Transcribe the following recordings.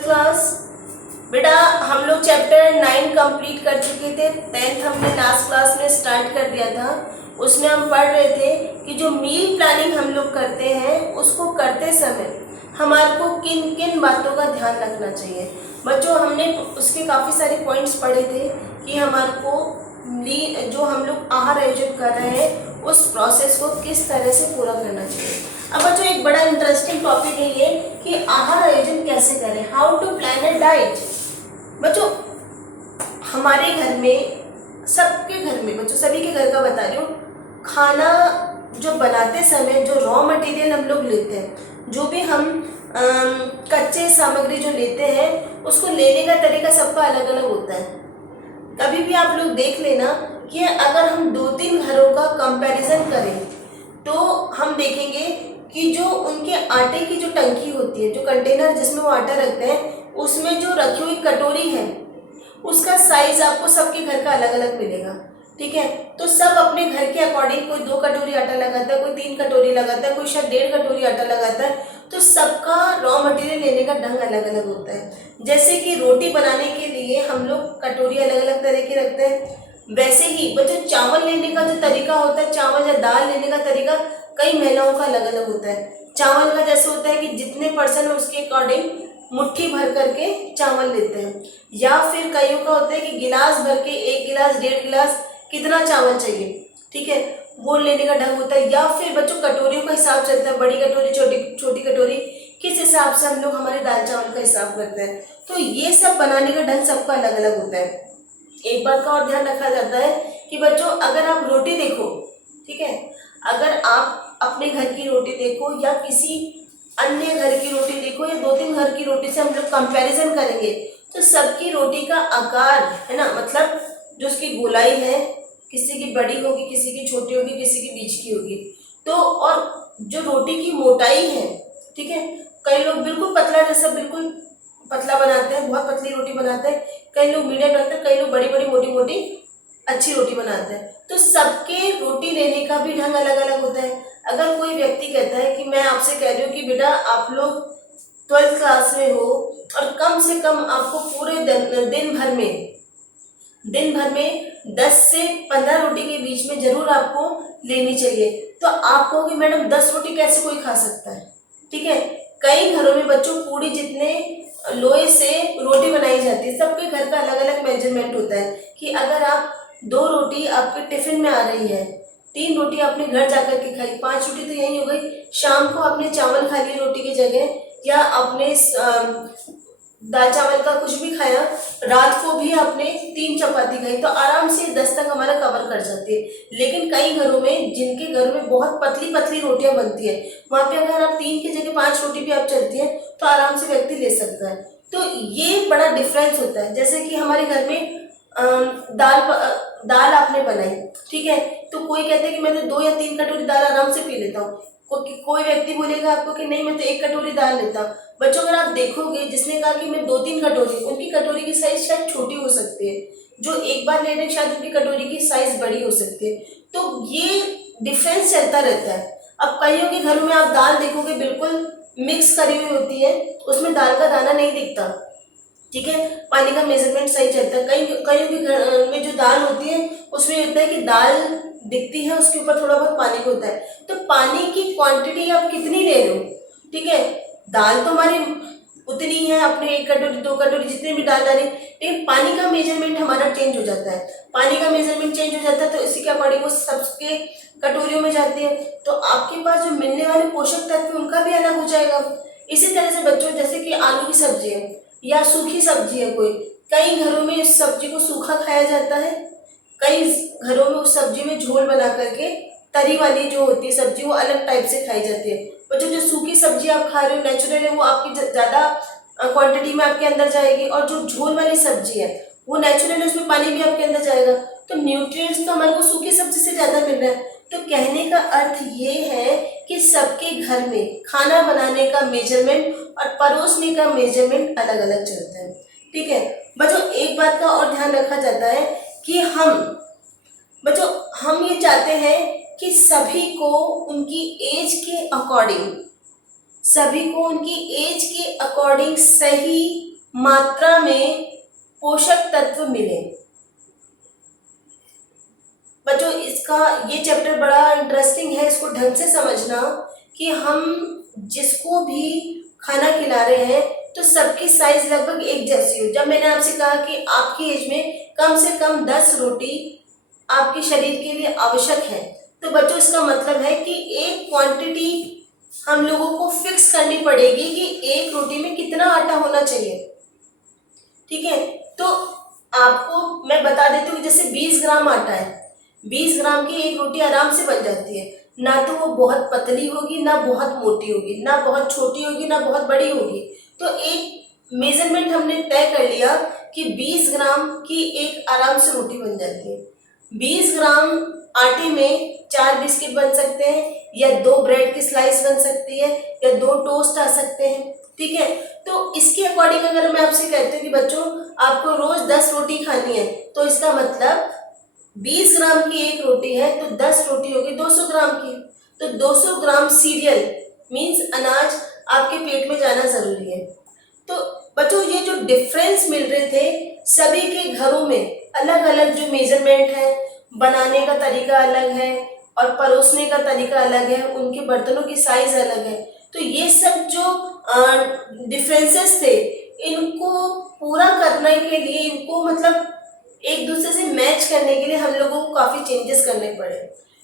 12th class. बेटा हम लोग चैप्टर 9 कंप्लीट कर चुके थे। 10th हमने लास्ट क्लास में स्टार्ट कर दिया था। उसमें हम पढ़ रहे थे कि जो मील प्लानिंग हम लोग करते हैं उसको करते समय हमारे को किन किन बातों का ध्यान रखना चाहिए। बच्चों हमने उसके काफ़ी सारे पॉइंट्स पढ़े थे कि हमारे को जो हम लोग आहार आयोजन कर रहे हैं उस प्रोसेस को किस तरह से पूरा करना चाहिए। अब बच्चों एक बड़ा इंटरेस्टिंग टॉपिक है ये कि आहार आयोजन कैसे करें, how to plan a diet. बच्चों हमारे घर में, सबके घर में, बच्चों सभी के घर का बता रही हूँ, खाना जो बनाते समय जो रॉ मटेरियल हम लोग लेते हैं, जो भी हम कच्चे सामग्री जो लेते हैं उसको लेने का तरीका सबका अलग अलग होता है। कभी भी आप लोग देख लेना कि अगर हम 2-3 घरों का कंपैरिजन करें तो हम देखेंगे कि जो उनके आटे की जो टंकी होती है, जो कंटेनर जिसमें वो आटा रखते हैं, उसमें जो रखी हुई कटोरी है उसका साइज आपको सबके घर का अलग अलग मिलेगा। ठीक है, तो सब अपने घर के अकॉर्डिंग, कोई 2 कटोरी आटा लगाता है, कोई 3 कटोरी लगाता है, कोई शायद 1.5 कटोरी आटा लगाता है। तो सबका रॉ मटेरियल लेने का ढंग अलग अलग होता है। जैसे कि रोटी बनाने के लिए हम लोग कटोरी अलग अलग तरह की रखते हैं, वैसे ही बच्चों चावल लेने का जो तरीका होता है, चावल या दाल लेने का तरीका कई महिलाओं का अलग अलग होता है। चावल का जैसे होता है कि जितने पर्सन है उसके अकॉर्डिंग मुट्ठी भर करके चावल लेते हैं, या फिर कईयों का होता है कि गिलास भर के 1 गिलास 1.5 गिलास कितना चावल चाहिए, ठीक है, वो लेने का ढंग होता है। या फिर बच्चों कटोरियों का हिसाब चलता है, बड़ी कटोरी छोटी कटोरी, किस हिसाब से हम लोग हमारे दाल चावल का हिसाब करते हैं। तो ये सब बनाने का ढंग सबका अलग अलग होता है। एक बात का और ध्यान रखा जाता है कि बच्चों अगर आप रोटी देखो, ठीक है, अगर आप अपने घर की रोटी देखो या किसी अन्य घर की रोटी देखो या 2-3 घर की रोटी से हम लोग कंपैरिजन करेंगे तो सबकी रोटी का आकार है ना, मतलब जो उसकी गोलाई है, किसी की बड़ी होगी, किसी की छोटी होगी, किसी की बीच की होगी। तो और जो रोटी की मोटाई है, ठीक है, कई लोग बिल्कुल पतला, जैसा बिल्कुल पतला बनाते हैं, बहुत पतली रोटी बनाते हैं, कई लोग मीडियम रखते हैं, कई लोग बड़ी बड़ी मोटी मोटी अच्छी रोटी बनाते हैं। तो सबके रोटी लेने का भी ढंग अलग अलग होता है। अगर कोई व्यक्ति कहता है कि मैं आपसे कह रही हूँ कि बेटा आप लोग 12th क्लास में हो और कम से कम आपको पूरे दिन भर में 10 से 15 रोटी के बीच में जरूर आपको लेनी चाहिए, तो आप कहोगे मैडम 10 रोटी कैसे कोई खा सकता है। ठीक है, कई घरों में बच्चों पूड़ी जितने लोहे से रोटी बनाई जाती है, सबके घर का अलग अलग मेजरमेंट होता है कि अगर आप 2 रोटी आपके टिफिन में आ रही है, 3 रोटी आपने घर जाकर के खाई, 5 रोटी तो यही हो गई, शाम को आपने चावल खा लिए रोटी की जगह, या आपने दाल चावल का कुछ भी खाया, रात को भी आपने 3 चपाती खाई, तो आराम से 10 तक हमारा कवर कर जाती है। लेकिन कई घरों में, जिनके घर में बहुत पतली पतली रोटियां बनती है, वहां पे अगर आप 3 की जगह 5 रोटी भी आप चलती है तो आराम से व्यक्ति ले सकता है। तो ये बड़ा डिफरेंस होता है। जैसे कि हमारे घर में दाल आपने बनाई, ठीक है, तो कोई कहता है कि मैं तो 2 या 3 कटोरी दाल आराम से पी लेता हूँ, कोई व्यक्ति बोलेगा आपको कि नहीं मैं तो 1 कटोरी दाल लेता हूँ। बच्चों अगर आप देखोगे, जिसने कहा कि मैं 2-3 कटोरी, उनकी कटोरी की साइज शायद छोटी हो सकती है, जो एक बार ले रहे शायद उनकी कटोरी की साइज बड़ी हो सकती है। तो ये डिफरेंस चलता रहता है। अब कईयों के घरों में आप दाल देखोगे बिल्कुल मिक्स करी हुई होती है, उसमें दाल का दाना नहीं दिखता, ठीक है, पानी का मेजरमेंट सही चलता है। कईयों के घर में जो दाल होती है उसमें होता है कि दाल दिखती है, उसके ऊपर थोड़ा बहुत पानी होता है। तो पानी की क्वांटिटी आप कितनी ले रहे हो, ठीक है, दाल तो हमारी उतनी है, अपने 1 कटोरी 2 कटोरी जितने भी दाल डाली, लेकिन पानी का मेजरमेंट हमारा चेंज हो जाता है। पानी का मेजरमेंट चेंज हो जाता है तो इसी के अकॉर्डिंग वो सबके कटोरियों में जाती है, तो आपके पास जो मिलने वाले पोषक तत्व उनका भी अलग हो जाएगा। इसी तरह से बच्चों, जैसे कि आलू की सब्जी है या सूखी सब्जी है, कोई कई घरों में इस सब्जी को सूखा खाया जाता है, कई घरों में उस सब्जी में झोल बना करके तरी वाली जो होती है सब्जी वो अलग टाइप से खाई जाती है। बच्चों जो सूखी सब्जी आप खा रहे हो नेचुरल है, वो आपकी ज़्यादा क्वांटिटी में आपके अंदर जाएगी, और जो झोल वाली सब्जी है वो नेचुरल है, उसमें पानी भी आपके अंदर जाएगा, तो न्यूट्रिएंट्स तो हमारे को सूखी सब्जी से ज़्यादा मिल रहा है। तो कहने का अर्थ ये है कि सबके घर में खाना बनाने का मेजरमेंट और परोसने का मेजरमेंट अलग अलग चलता है। ठीक है बच्चों, एक बात का और ध्यान रखा जाता है कि हम ये चाहते हैं कि सभी को उनकी एज के अकॉर्डिंग सही मात्रा में पोषक तत्व मिले। बच्चों इसका ये चैप्टर बड़ा इंटरेस्टिंग है, इसको ढंग से समझना कि हम जिसको भी खाना खिला रहे हैं तो सबकी साइज लगभग एक जैसी हो। जब मैंने आपसे कहा कि आपकी एज में कम से कम 10 रोटी आपके शरीर के लिए आवश्यक है, तो बच्चों इसका मतलब है कि एक क्वांटिटी हम लोगों को फिक्स करनी पड़ेगी कि एक रोटी में कितना आटा होना चाहिए। ठीक है, तो आपको मैं बता देती हूँ, जैसे 20 ग्राम आटा है, 20 ग्राम की एक रोटी आराम से बन जाती है। ना तो वो बहुत पतली होगी, ना बहुत मोटी होगी, ना बहुत छोटी होगी, ना बहुत बड़ी होगी। तो एक मेजरमेंट हमने तय कर लिया कि 20 ग्राम की एक आराम से रोटी बन जाती है। 20 ग्राम आटे में 4 बिस्किट बन सकते हैं, या 2 ब्रेड की स्लाइस बन सकती है, या 2 टोस्ट आ सकते हैं। ठीक है, तो इसके अकॉर्डिंग अगर मैं आपसे कहती हूँ कि बच्चों आपको रोज 10 रोटी खानी है, तो इसका मतलब 20 ग्राम की एक रोटी है तो 10 रोटी होगी 200 ग्राम की। तो 200 ग्राम सीरियल मीन्स अनाज आपके पेट में जाना जरूरी है। तो बच्चों ये जो डिफरेंस मिल रहे थे, सभी के घरों में अलग अलग जो मेजरमेंट है, बनाने का तरीका अलग है और परोसने का तरीका अलग है, उनके बर्तनों की साइज अलग है। तो ये सब जो डिफरेंसेस थे, इनको पूरा करने के लिए, इनको मतलब एक दूसरे से मैच करने के लिए हम लोगों को काफ़ी चेंजेस करने पड़े।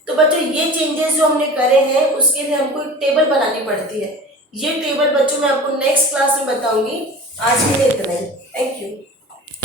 तो बच्चों ये चेंजेस जो हमने करे हैं उसके लिए हमको एक टेबल बनानी पड़ती है। ये टेबल बच्चों मैं आपको नेक्स्ट क्लास में बताऊंगी। आज के लिए इतना ही। Thank you.